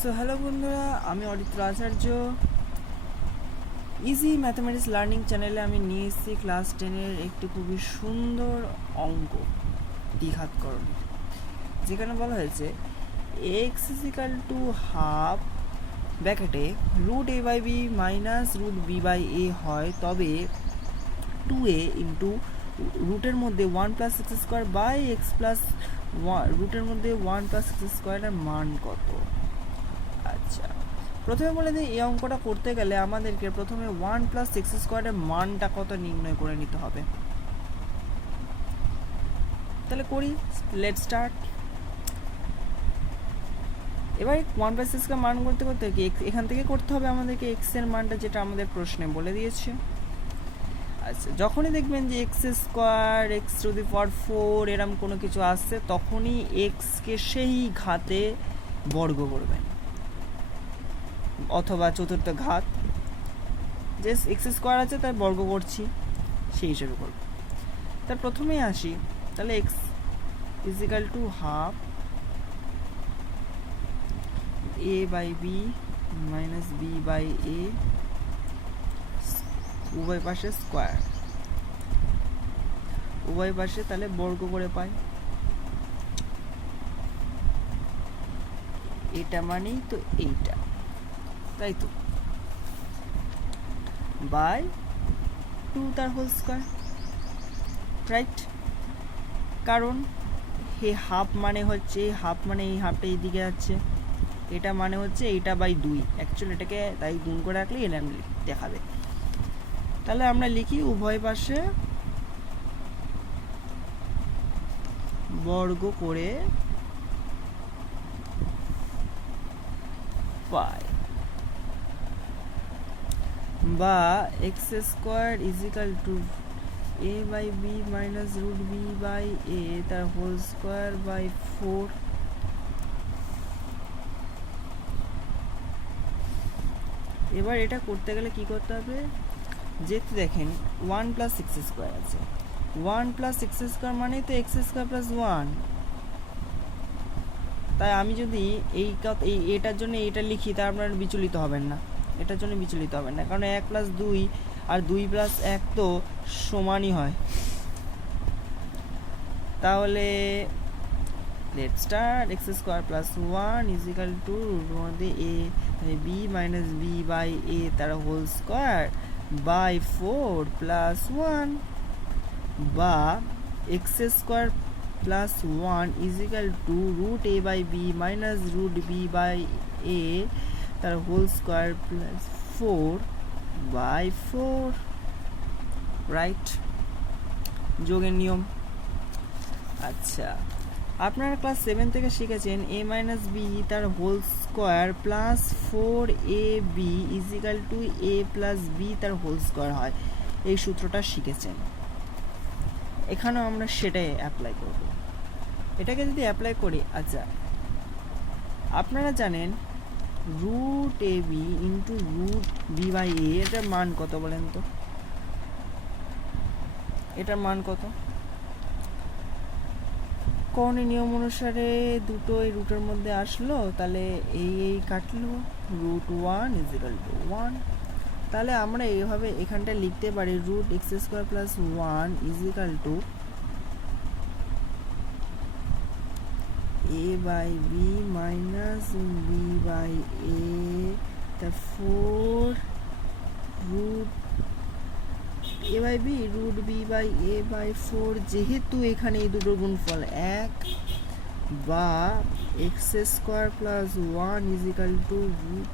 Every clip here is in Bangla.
সো হ্যালো বন্ধুরা, আমি অরিত্র আচার্য ইজি ম্যাথামেটিক্স লার্নিং চ্যানেলে আমি নিয়ে এসেছি ক্লাস 10-এর একটি খুবই সুন্দর অঙ্ক দ্বিঘাতকরণ, যেখানে বলা হয়েছে x is equal to half ব্র্যাকেটে root a by B minus root B by a হয়, তবে 2a ইন্টু রুটের মধ্যে 1+x² বাই এক্স প্লাস রুটের মধ্যে 1+x² মান কত। আচ্ছা, প্রথমে বলে দিই, এই অঙ্কটা করতে গেলে আমাদেরকে প্রথমে 1+x² মানটা কত নির্ণয় করে নিতে হবে। তাহলে করি, লেটস স্টার্ট। এবার 1+x মান করতে করতে এখান থেকে করতে হবে আমাদেরকে x এর মানটা, যেটা আমাদের প্রশ্নে বলে দিয়েছে। আচ্ছা, যখনই দেখবেন যে x² x⁴ এরম কোনো কিছু আসছে, তখনই x-কে সেই ঘাতে বর্গ করবেন, অথবা চতুর্থ ঘাত, যে x² আছে তার বর্গ করছি সেই হিসেবে করব। তার প্রথমেই আসি, তাহলে x is equal to half a by B minus B by a, উভয় পাশে স্কোয়ার, উভয় পাশে তাহলে বর্গ করে পাই। এটা মানেই তো এইটা, তাই তো, বাই 2 তার হোল স্কোয়ার, রাইট। কারণ হে হাফ মানে হচ্ছে, হাফ মানে এই হাফটা এইদিকে যাচ্ছে, এটা মানে হচ্ছে এইটা বাই 2, অ্যাকচুয়ালি এটাকে তাই গুণ করে রাখলে এটা দেখাবে। তাহলে আমরা লিখি উভয় পাশে বর্গ করে পাই, বা x² is equal to a by B minus root B by A তার হোল স্কোয়ার বাই 4। এবার এটা করতে গেলে কি করতে হবে, যেহেতু দেখেন 1+x² আছে, 1+x² মানেই তো x² প্লাস 1, তাই আমি যদি এই এটার জন্য এটা লিখি, তা আপনার বিচলিত হবেন না, এটার জন্য বিচলিত হবেন না, কারণ 1+2 আর 2+1 তো সমানই হয়। তাহলে let's start, x² plus 1 is equal to root মধ্যে a B minus B by A তার হোল স্কোয়ার বাই 4 প্লাস 1, বা x² plus 1 is equal to root a by B minus root B by A তার whole square plus 4 by 4, right, যোগের নিয়ম। আচ্ছা, আপনারা ক্লাস 7 থেকে শিখেছেন a মাইনাস বি তার whole square plus 4ab is equal to a plus B তার হোল স্কোয়ার হয়, এই সূত্রটা শিখেছেন। এখানেও আমরা সেটাই অ্যাপ্লাই করব। এটাকে যদি অ্যাপ্লাই করি, আচ্ছা আপনারা জানেন root A B into root B by A, এটার মান কত বলেন তো, এটার মান কত? করণীয় নিয়ম অনুসারে দুটো এই রুটের মধ্যে আসলো, তাহলে এই কাটলো, √1 ইজ ইকাল টু 1। তাহলে আমরা এইভাবে এখানটা লিখতে পারি root x² plus 1 is equal to a by B minus B by A, তারপর root a by B root B by A by 4, যেহেতু এখানে এই দুটোর গুণফল 1, বা x² plus 1 is equal to root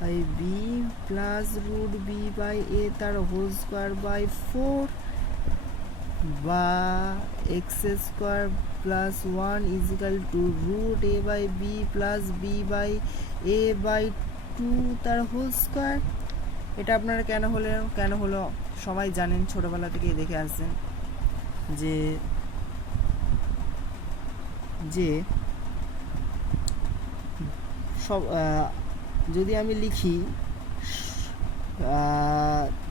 by B plus root B by A তার হোল স্কোয়ার বাই 4, বা x² plus 1 is equal to root a by B plus B by A by 2 তার হোল স্কোয়ার। এটা আপনারা কেন হলো সবাই জানেন, ছোটবেলা থেকেই দেখে আসছেন যে সব যদি আমি লিখি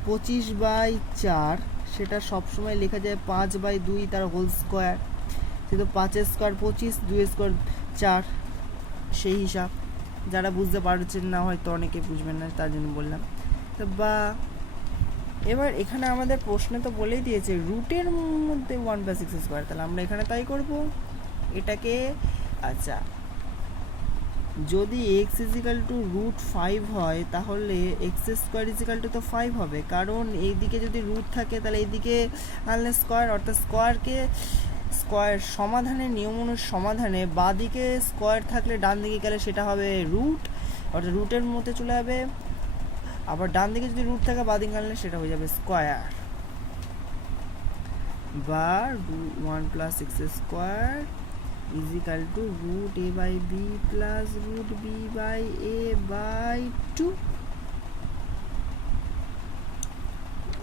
25/4, সেটা সবসময় লেখা যায় 5/2 তার হোল স্কোয়ার, কিন্তু 5 স্কোয়ার 25, 2 স্কোয়ার 4, সেই হিসাব। যারা বুঝতে পারছেন না হয়তো অনেকে বুঝবেন না, তার জন্য বললাম। তো বা এবার এখানে আমাদের প্রশ্নে তো বলেই দিয়েছে রুটের মধ্যে 1/6² তাহলে আমরা এখানে তাই করব এটাকে। আচ্ছা, যদি x √5 হয় তাহলে x² তো 5 হবে, কারণ এইদিকে যদি রুট থাকে তাহলে এইদিকে আনলে স্কোয়ার, অর্থাৎ স্কোয়ার সমাধানের নিয়ম অনুযায়ী সমাধানে বাঁদিকে স্কোয়ার থাকলে ডান দিকে গেলে সেটা হবে রুট, অর্থাৎ রুটের মধ্যে চলে যাবে। আবার ডান দিকে যদি রুট থাকে বাঁদিকে আনলে সেটা হয়ে যাবে স্কোয়ার, বা 1+x² √a/b plus √b/a/2।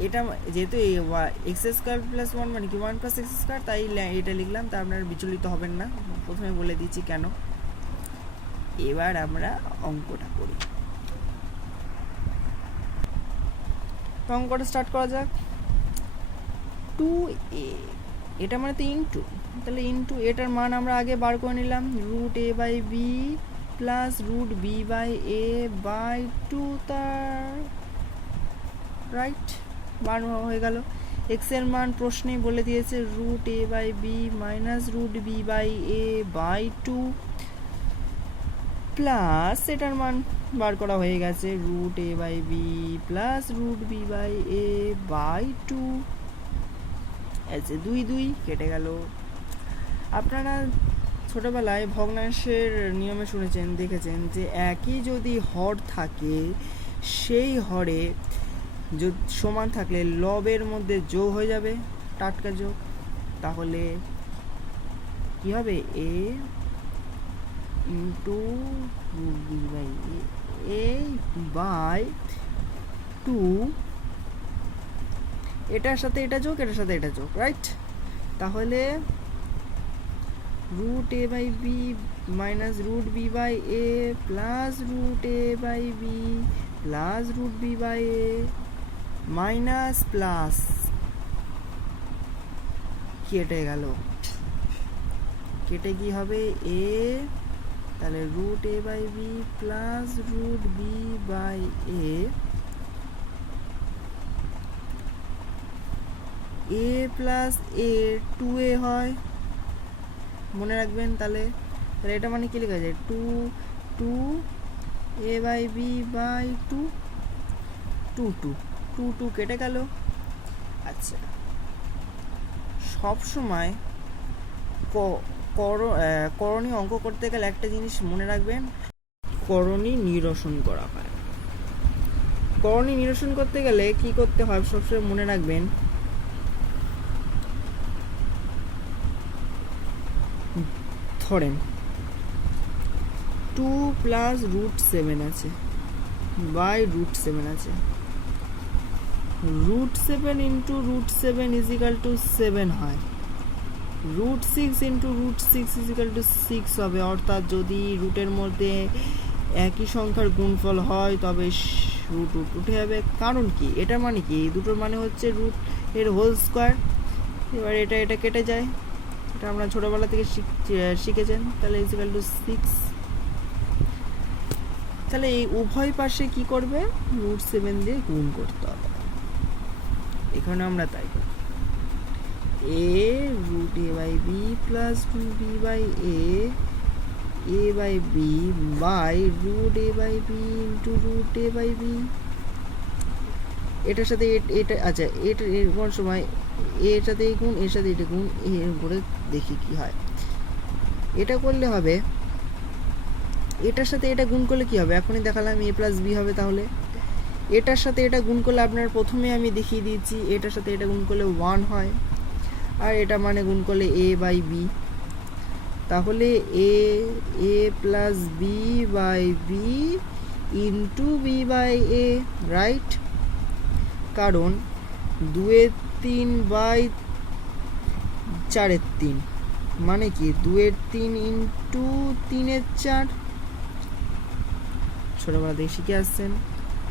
এটা যেহেতু x² + 1 মানে কি 1+x², তাই এটা লিখলাম, তা আপনারা বিচলিত হবেন না, প্রথমে বলে দিচ্ছি কেন। এবার আমরা অঙ্কটা করি, অঙ্কটা স্টার্ট করা যাক। 2a, এটা মানে তো ইনটু, তাহলে ইনটু এটার মান আমরা আগে বার করে নিলাম, √a/b প্লাস √b/a/2, তার রাইট মান হয়ে গেল। এক্স এর মান প্রশ্নেই বলে দিয়েছে √a/b মাইনাস √b/a/2 প্লাস এটার মান বার করা হয়ে গেছে √a/b প্লাস √b/a/2। আচ্ছা, 2 কেটে গেল। আপনারা ছোটবেলায় ভগ্নাংশের নিয়মে শুনেছেন, দেখেছেন যে একই যদি হর থাকে সেই হরে সমান থাকলে লবের মধ্যে যোগ হয়ে যাবে, টাটকা যোগ, তাহলে কি হবে a ইন্টু √b/a/2, এটার সাথে এটা যোগ, এটার সাথে এটা যোগ, রাইট। তাহলে √a/b minus √b/a plus √a/b plus √b/a minus plus কেটে গেল, কেটে কি হবে a, তাহলে √a/b plus √b/a, a plus a 2a হয়, মনে রাখবেন। তাহলে এটা মানে কি লেখা যায় 2a/b/2, 2 কেটে গেল। আচ্ছা, সব সময় করণীয় অঙ্ক করতে গেলে একটা জিনিস মনে রাখবেন, করণী নিরসন করা হয়। করণী নিরসন করতে গেলে কি করতে হয় সবসময় মনে রাখবেন, ধরেন 2 প্লাস √7 আছে বাই √7 আছে, √7 ইন্টু √7 = 7 হয়, √6 ইন্টু √6 = 6 হবে। অর্থাৎ যদি রুটের মধ্যে একই সংখ্যার গুণফল হয় তবে রুট উঠে যাবে। কারণ কি, এটা মানে কি, এই দুটোর মানে হচ্ছে রুট এর হোল স্কোয়ার। এবার এটা কেটে যায়, এটা আমরা ছোটবেলা থেকে শিখেছেন। তাহলে = 6, তাহলে এই উভয় পাশে কি করবে, √7 দিয়ে গুণ করতে হবে। এখানে আমরা তাই করি, a √a/b plus 2b/a/b by √a/b into √a/b। এটার সাথে এটা, আচ্ছা এটা কোন সময় এর সাথে গুণ, এর সাথে এটা গুণ, এর করে দেখি কি হয়। এটা করলে হবে, এটার সাথে এটা গুণ করলে কি হবে, এখনই দেখালাম a প্লাস b হবে। তাহলে এটার সাথে এটা গুণ করলে আপনার প্রথমে আমি দেখিয়ে দিয়েছি, এটার সাথে এটা গুণ করলে 1 হয়, আর এটা মানে গুণ করলে a/b। তাহলে a plus b/b into b/a, right. কারণ 2/3/4 মানে কি 2/3 ইন্টু 3/4, ছোটবেলা থেকে শিখে আসছেন।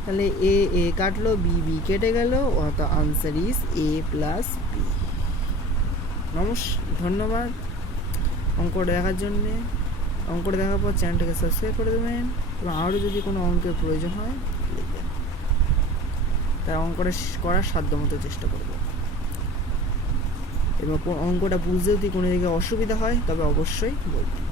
তাহলে a কাটলো, b কেটে গেল, অর্থাৎ answer is a plus b। ধন্যবাদ অঙ্কটা দেখার জন্যে। অঙ্কটা দেখার পর চ্যানেলটাকে সাবস্ক্রাইব করে দেবেন এবং আরও যদি কোনো অঙ্কের প্রয়োজন হয় লিখবেন, তার অঙ্কটা করার সাধ্যমতো চেষ্টা করব। এবং অঙ্কটা বুঝতে যদি কোনো জায়গায় অসুবিধা হয় তবে অবশ্যই বলবেন।